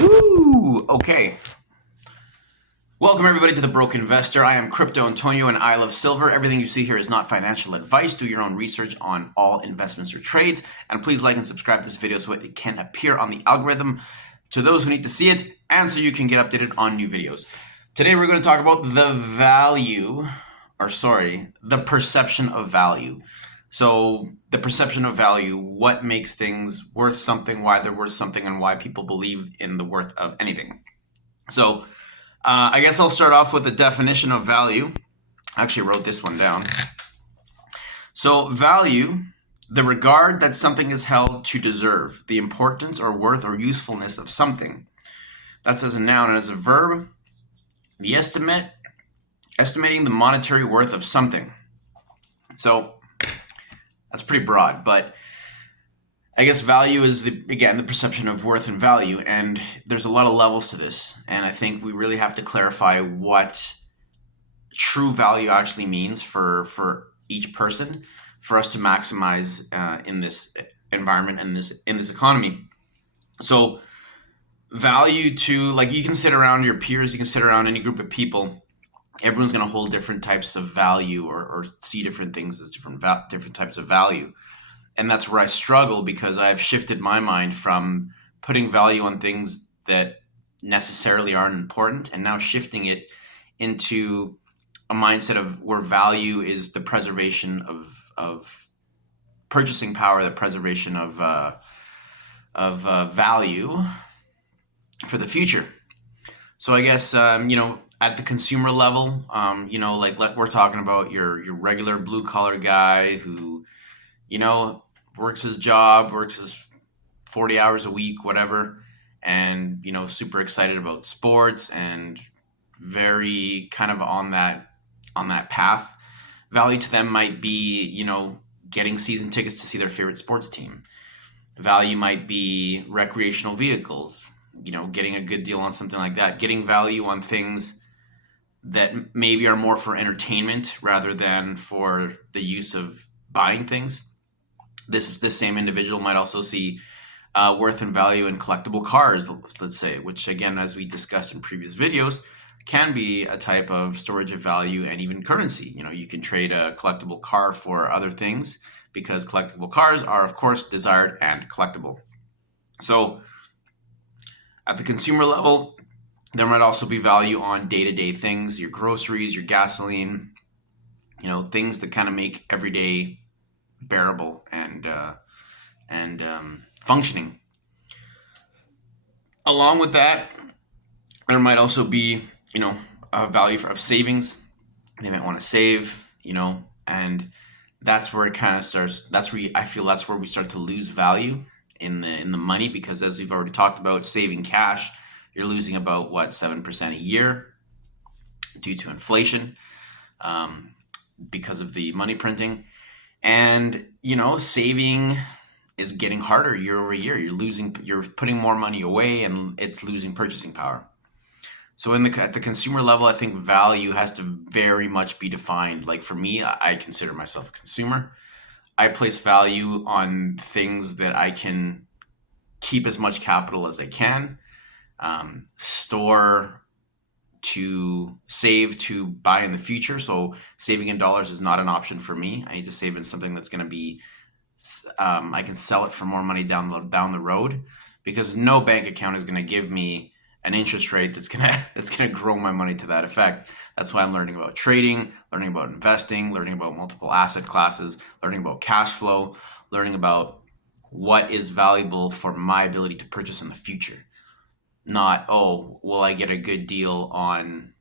Woo! Okay. Welcome everybody to The Broke Investor. I am Crypto Antonio and I love silver. Everything you see here is not financial advice. Do your own research on all investments or trades. And please like and subscribe to this video so it can appear on the algorithm to those who need to see it and so you can get updated on new videos. Today we're going to talk about the perception of value. So the perception of value, what makes things worth something, why they're worth something, and why people believe in the worth of anything. So I guess I'll start off with the definition of value. I actually wrote this one down. So value, the regard that something is held to deserve, the importance or worth or usefulness of something. That's as a noun, and as a verb, the estimating the monetary worth of something. So that's pretty broad, but I guess value is, the perception of worth and value, and there's a lot of levels to this, and I think we really have to clarify what true value actually means for each person for us to maximize in this environment and in this economy. So value to, like, you can sit around your peers, you can sit around any group of people, everyone's going to hold different types of value or see different things as different types of value. And that's where I struggle, because I've shifted my mind from putting value on things that necessarily aren't important and now shifting it into a mindset of where value is the preservation of purchasing power, the preservation of value for the future. So I guess, at the consumer level, like we're talking about your regular blue collar guy who, works his job, works his 40 hours a week, whatever, and, super excited about sports and very kind of on that path. Value to them might be, getting season tickets to see their favorite sports team. Value might be recreational vehicles, getting a good deal on something like that. Getting value on things that maybe are more for entertainment rather than for the use of buying things. This same individual might also see worth and value in collectible cars, let's say, which, again, as we discussed in previous videos, can be a type of storage of value and even currency. You can trade a collectible car for other things because collectible cars are, of course, desired and collectible. So at the consumer level, there might also be value on day-to-day things, your groceries, your gasoline, things that kind of make every day bearable and functioning. Along with that, there might also be, a value of savings. They might want to save, and that's where it kind of starts. That's where I feel that's where we start to lose value in the money, because as we've already talked about, saving cash, you're losing about 7% a year due to inflation, because of the money printing. And, saving is getting harder year over year. You're putting more money away and it's losing purchasing power. So at the consumer level, I think value has to very much be defined. Like for me, I consider myself a consumer. I place value on things that I can keep as much capital as I can, store to save to buy in the future. So saving in dollars is not an option for me. I need to save in something that's going to be, I can sell it for more money down the road, because no bank account is going to give me an interest rate that's going to grow my money to that effect. That's why I'm learning about trading, learning about investing, learning about multiple asset classes, learning about cash flow, learning about what is valuable for my ability to purchase in the future. Not, will I get a good deal on,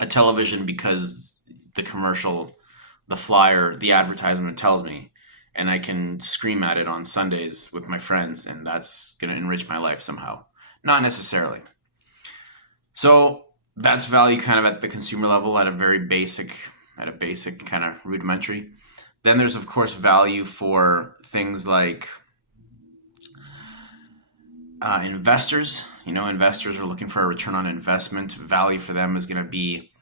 a television because the commercial, the flyer, the advertisement tells me, and I can scream at it on Sundays with my friends, and that's going to enrich my life somehow. Not necessarily. So that's value kind of at the consumer level, at a basic kind of rudimentary. Then there's, of course, value for things like investors. Investors are looking for a return on investment. Value for them is going to be,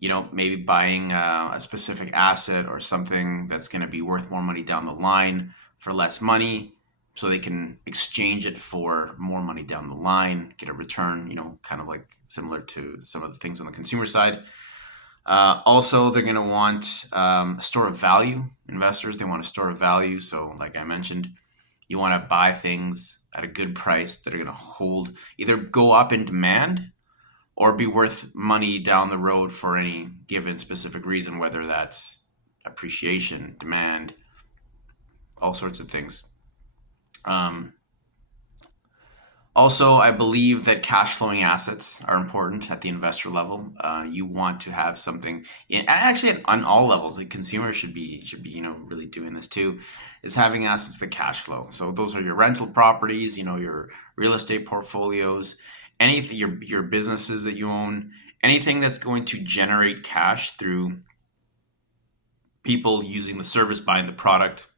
maybe buying a specific asset or something that's going to be worth more money down the line for less money. so they can exchange it for more money down the line, get a return, kind of like similar to some of the things on the consumer side. Also, they're going to want a store of value. Investors, they want a store of value. So like I mentioned, you want to buy things at a good price that are going to hold, either go up in demand or be worth money down the road for any given specific reason, whether that's appreciation, demand, all sorts of things. Also, I believe that cash flowing assets are important at the investor level. You want to have something actually on all levels. The consumer should be really doing this too, is having assets that cash flow. So those are your rental properties, your real estate portfolios, anything, your businesses that you own, anything that's going to generate cash through people using the service, buying the product,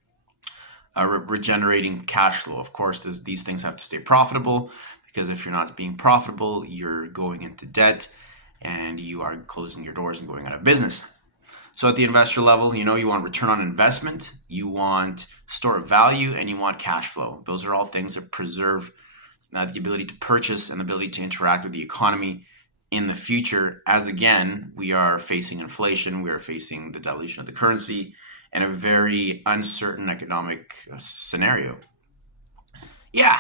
regenerating cash flow. Of course, these things have to stay profitable, because if you're not being profitable, you're going into debt and you are closing your doors and going out of business. So at the investor level, you want return on investment, you want store of value, and you want cash flow. Those are all things that preserve the ability to purchase and the ability to interact with the economy in the future, as again, we are facing inflation, we are facing the dilution of the currency, and a very uncertain economic scenario. Yeah.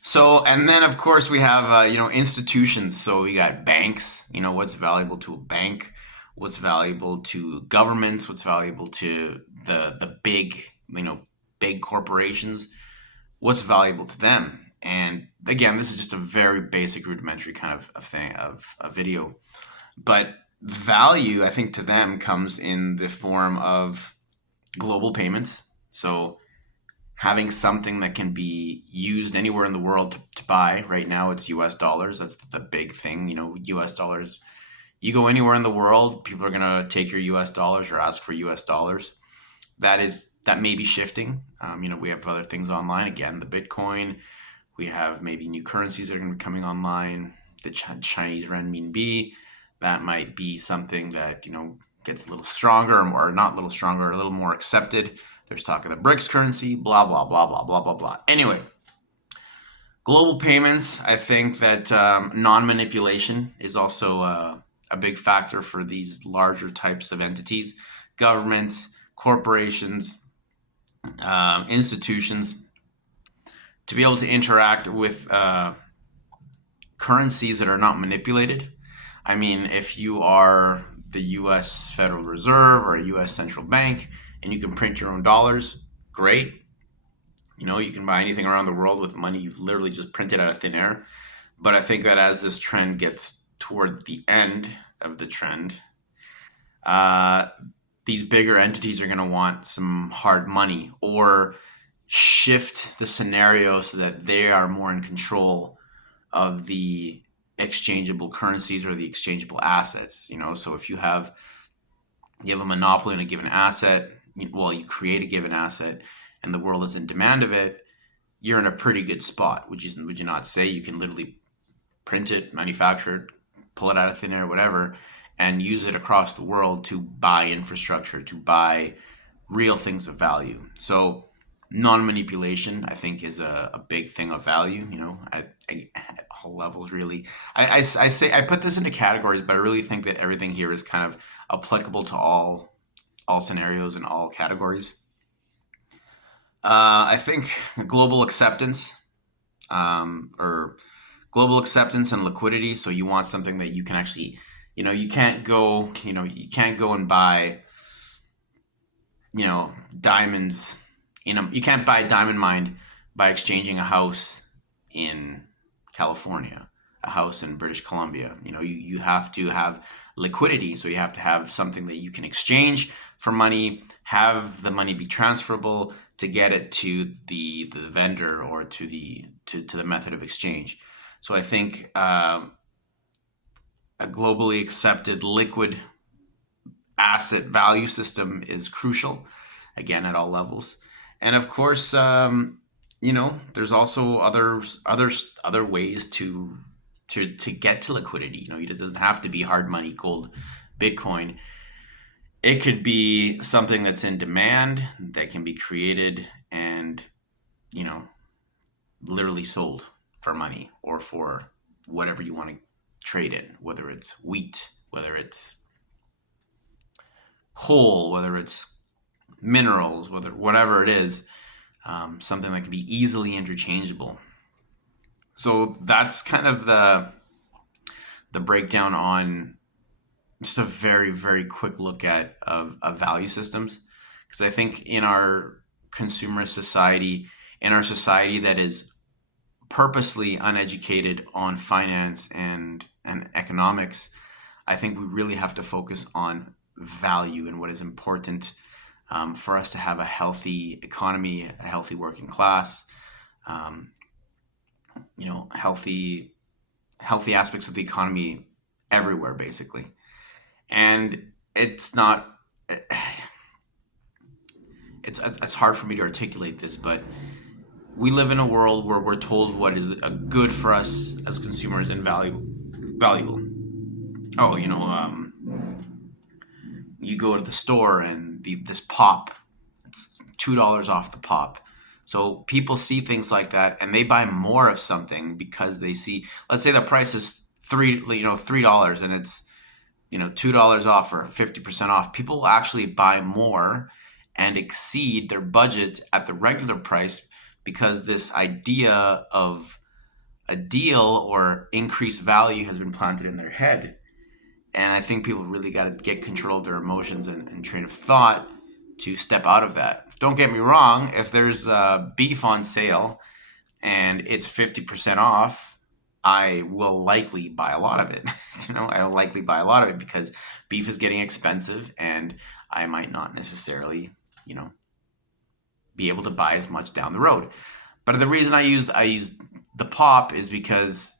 So, and then of course we have, institutions. So we got banks, what's valuable to a bank, what's valuable to governments, what's valuable to the big, big corporations, what's valuable to them. And again, this is just a very basic rudimentary kind of thing, of a video. But value, I think, to them comes in the form of global payments. So having something that can be used anywhere in the world to buy. Right now it's US dollars. That's the big thing, US dollars. You go anywhere in the world, people are going to take your US dollars or ask for US dollars. That may be shifting. We have other things online. Again, the Bitcoin. We have maybe new currencies that are going to be coming online. The Chinese renminbi. That might be something that, gets a little stronger, or not a little stronger, a little more accepted. There's talk of the BRICS currency, blah, blah, blah, blah, blah, blah, blah. Anyway, global payments, I think that non-manipulation is also a big factor for these larger types of entities. Governments, corporations, institutions, to be able to interact with currencies that are not manipulated. I mean, if you are the US Federal Reserve or a US central bank and you can print your own dollars, great. You can buy anything around the world with money you've literally just printed out of thin air. But I think that as this trend gets toward the end of the trend, these bigger entities are going to want some hard money, or shift the scenario so that they are more in control of the exchangeable currencies or the exchangeable assets. So if you have a monopoly on a given asset, you create a given asset and the world is in demand of it, you're in a pretty good spot. Would you not say? You can literally print it, manufacture it, pull it out of thin air, whatever, and use it across the world to buy infrastructure, to buy real things of value. So non-manipulation, I think, is a big thing of value, at all levels, really. I say I put this into categories, but I really think that everything here is kind of applicable to all scenarios and all categories. I think global acceptance, or global acceptance and liquidity. So you want something that you can actually, you can't go and buy, diamonds. You can't buy a diamond mine by exchanging a house in California, a house in British Columbia. You have to have liquidity. So you have to have something that you can exchange for money, have the money be transferable to get it to the vendor or to the method of exchange. So I think a globally accepted liquid asset value system is crucial, again, at all levels. And of course, there's also other ways to get to liquidity. It doesn't have to be hard money, gold, Bitcoin. It could be something that's in demand that can be created and you know, literally sold for money or for whatever you want to trade in, whether it's wheat, whether it's coal, whether it's minerals, whatever it is, something that can be easily interchangeable. So that's kind of the breakdown on just a very very quick look at of value systems, because I think in our consumer society, in our society that is purposely uneducated on finance and economics, I think we really have to focus on value and what is important, for us to have a healthy economy, a healthy working class, um, healthy aspects of the economy everywhere, basically. And it's not, it's hard for me to articulate this, but we live in a world where we're told what is good for us as consumers and valuable. Oh, you go to the store and this pop, it's $2 off the pop. So people see things like that and they buy more of something because they see, let's say the price is $3, and it's $2 off or 50% off. People will actually buy more and exceed their budget at the regular price because this idea of a deal or increased value has been planted in their head. And I think people really got to get control of their emotions and train of thought to step out of that. Don't get me wrong, if there's beef on sale and it's 50% off, I will likely buy a lot of it. I will likely buy a lot of it because beef is getting expensive and I might not necessarily, be able to buy as much down the road. But the reason I use the pop is because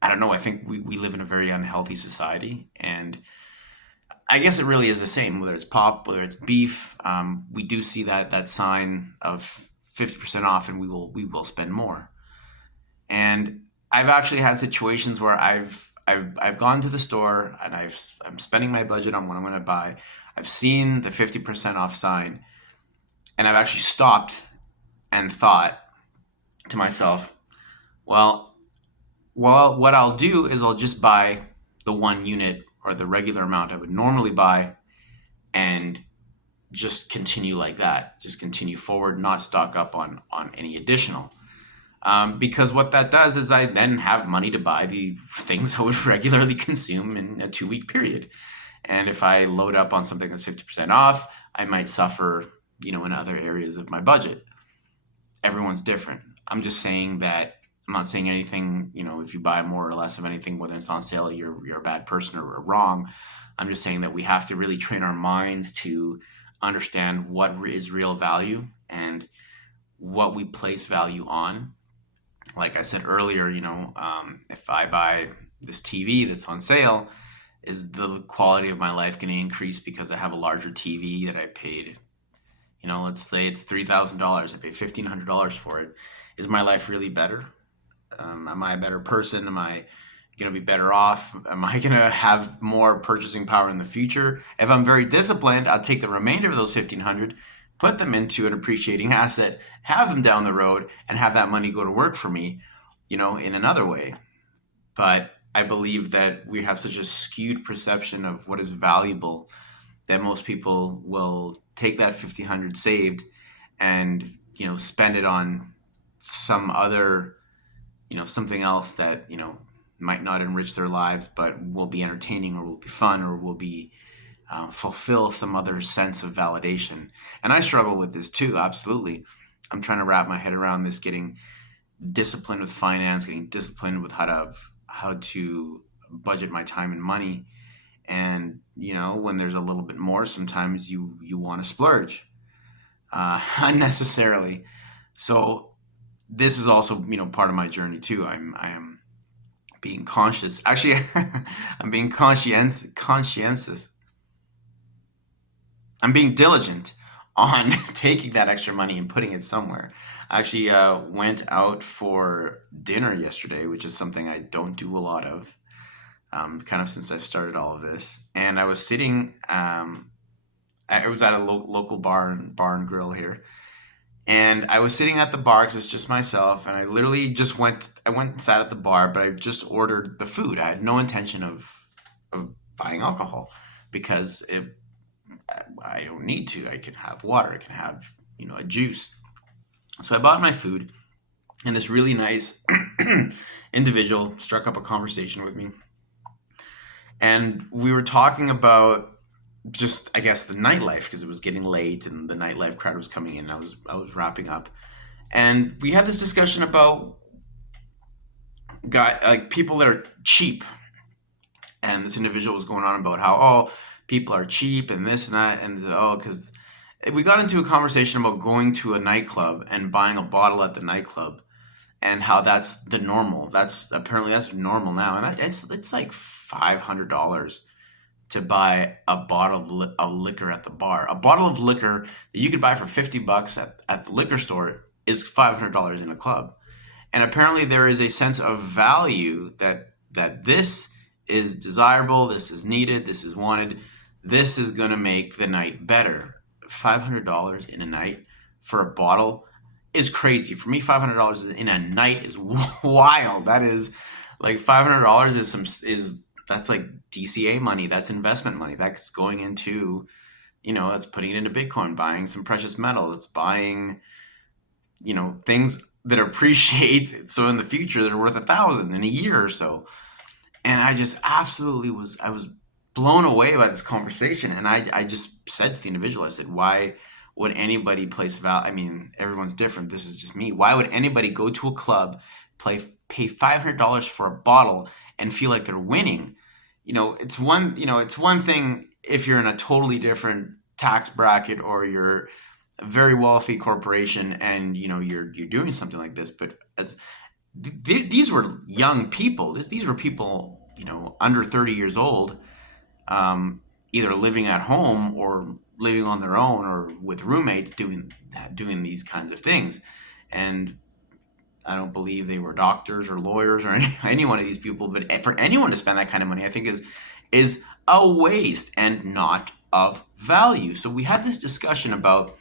I don't know, I think we live in a very unhealthy society, and I guess it really is the same, whether it's pop, whether it's beef. We do see that sign of 50% off, and we will spend more. And I've actually had situations where I've gone to the store and I'm spending my budget on what I'm going to buy. I've seen the 50% off sign, and I've actually stopped and thought to myself, well, what I'll do is I'll just buy the one unit or the regular amount I would normally buy and just continue like that. Just continue forward, not stock up on any additional. Because what that does is I then have money to buy the things I would regularly consume in a 2 week period. And if I load up on something that's 50% off, I might suffer, in other areas of my budget. Everyone's different. I'm just saying that I'm not saying anything, if you buy more or less of anything, whether it's on sale, you're a bad person or wrong. I'm just saying that we have to really train our minds to understand what is real value and what we place value on. Like I said earlier, if I buy this TV that's on sale, is the quality of my life going to increase because I have a larger TV that I paid? Let's say it's $3,000. I paid $1,500 for it. Is my life really better? Am I a better person? Am I going to be better off? Am I going to have more purchasing power in the future? If I'm very disciplined, I'll take the remainder of those 1,500, put them into an appreciating asset, have them down the road, and have that money go to work for me, in another way. But I believe that we have such a skewed perception of what is valuable that most people will take that 1,500 saved and, spend it on some other, something else that, might not enrich their lives, but will be entertaining or will be fun or will be fulfill some other sense of validation. And I struggle with this too, absolutely. I'm trying to wrap my head around this, getting disciplined with finance, getting disciplined with how to budget my time and money. And when there's a little bit more, sometimes you want to splurge unnecessarily. So this is also part of my journey too. I am being conscious. Actually, I'm being conscientious. I'm being diligent on taking that extra money and putting it somewhere. I actually went out for dinner yesterday, which is something I don't do a lot of, kind of since I've started all of this. And I was sitting, I was at a local bar and grill here, And I was sitting at the bar because it's just myself, and I literally just I went and sat at the bar, but I just ordered the food. I had no intention of buying alcohol because I don't need to. I can have water. I can have, a juice. So I bought my food, and this really nice individual struck up a conversation with me, and we were talking about just, I guess, the nightlife because it was getting late and the nightlife crowd was coming in. I was wrapping up, and we had this discussion about like people that are cheap. And this individual was going on about how, people are cheap and this and that, and because we got into a conversation about going to a nightclub and buying a bottle at the nightclub, and how that's the normal. That's normal now, and it's like $500 to buy a bottle of liquor at the bar. A bottle of liquor that you could buy for $50 at the liquor store is $500 in a club. And apparently there is a sense of value that this is desirable, this is needed, this is wanted, this is going to make the night better. $500 in a night for a bottle is crazy. For me, $500 in a night is wild. That is like $500 that's like DCA money. That's investment money. That's going into, that's putting it into Bitcoin, buying some precious metal. It's buying, things that appreciate. So in the future, they're worth 1,000 in a year or so. And I just absolutely I was blown away by this conversation. And I just said to the individual, I said, why would anybody place value? I mean, everyone's different. This is just me. Why would anybody go to a club, pay $500 for a bottle and feel like they're winning? It's one thing if you're in a totally different tax bracket or you're a very wealthy corporation and, you're doing something like this. But as these were young people, these were people, under 30 years old, either living at home or living on their own or with roommates doing these kinds of things. And I don't believe they were doctors or lawyers or any one of these people, but for anyone to spend that kind of money, I think is a waste and not of value. So we had this discussion about,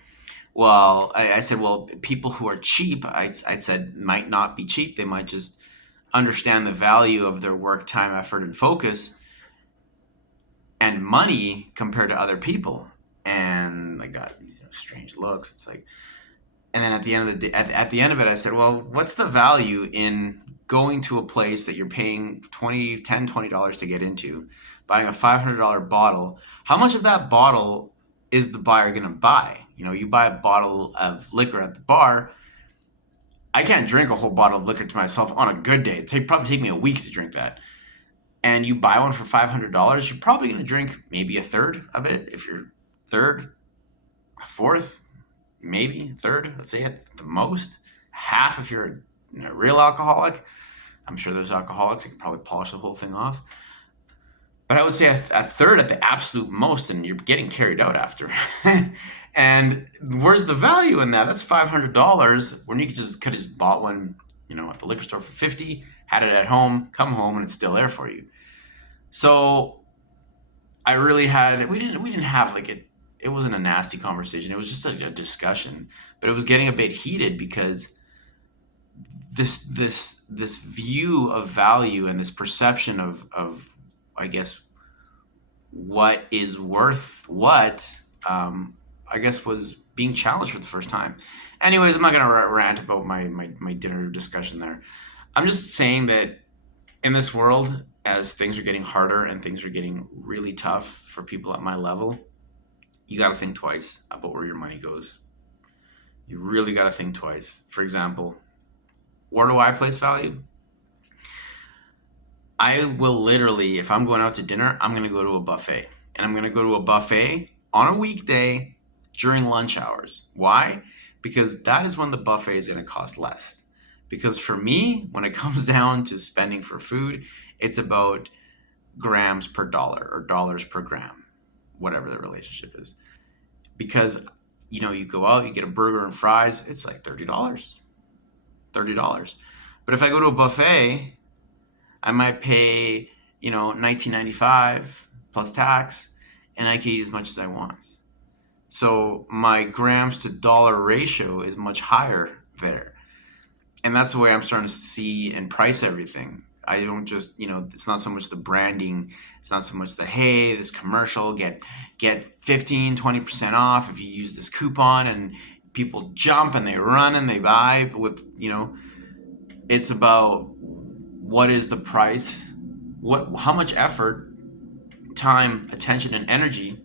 well, I said, well, people who are cheap, I said, might not be cheap. They might just understand the value of their work, time, effort, and focus and money compared to other people. And I got these strange looks. It's like, and then at the end of the day, at the end of it, I said, well, what's the value in going to a place that you're paying $20 to get into, buying a $500 bottle? How much of that bottle is the buyer going to buy? You buy a bottle of liquor at the bar. I can't drink a whole bottle of liquor to myself on a good day. It'd probably take me a week to drink that. And you buy one for $500, you're probably going to drink maybe a third of it. If you're third, a fourth, maybe third, let's say at the most. Half if you're a real alcoholic. I'm sure there's alcoholics that can probably polish the whole thing off. But I would say a third at the absolute most, and you're getting carried out after. And where's the value in that? That's $500 when you could have just bought one, at the liquor store for $50, had it at home, come home, and it's still there for you. So I really we didn't have it wasn't a nasty conversation. It was just a discussion, but it was getting a bit heated because this view of value and this perception of I guess what is worth what, I guess was being challenged for the first time. Anyways, I'm not going to rant about my dinner discussion there. I'm just saying that in this world, as things are getting harder and things are getting really tough for people at my level, you got to think twice about where your money goes. You really got to think twice. For example, where do I place value? I will literally, if I'm going out to dinner, I'm going to go to a buffet. And I'm going to go to a buffet on a weekday during lunch hours. Why? Because that is when the buffet is going to cost less. Because for me, when it comes down to spending for food, it's about grams per dollar or dollars per gram, whatever the relationship is. Because, you go out, you get a burger and fries, it's like $30. But if I go to a buffet, I might pay, $19.95 plus tax, and I can eat as much as I want. So my grams to dollar ratio is much higher there. And that's the way I'm starting to see and price everything. I don't just, it's not so much the branding, it's not so much the, hey, this commercial, get 15-20% off if you use this coupon, and people jump and they run and they buy with, it's about what is the price, how much effort, time, attention, and energy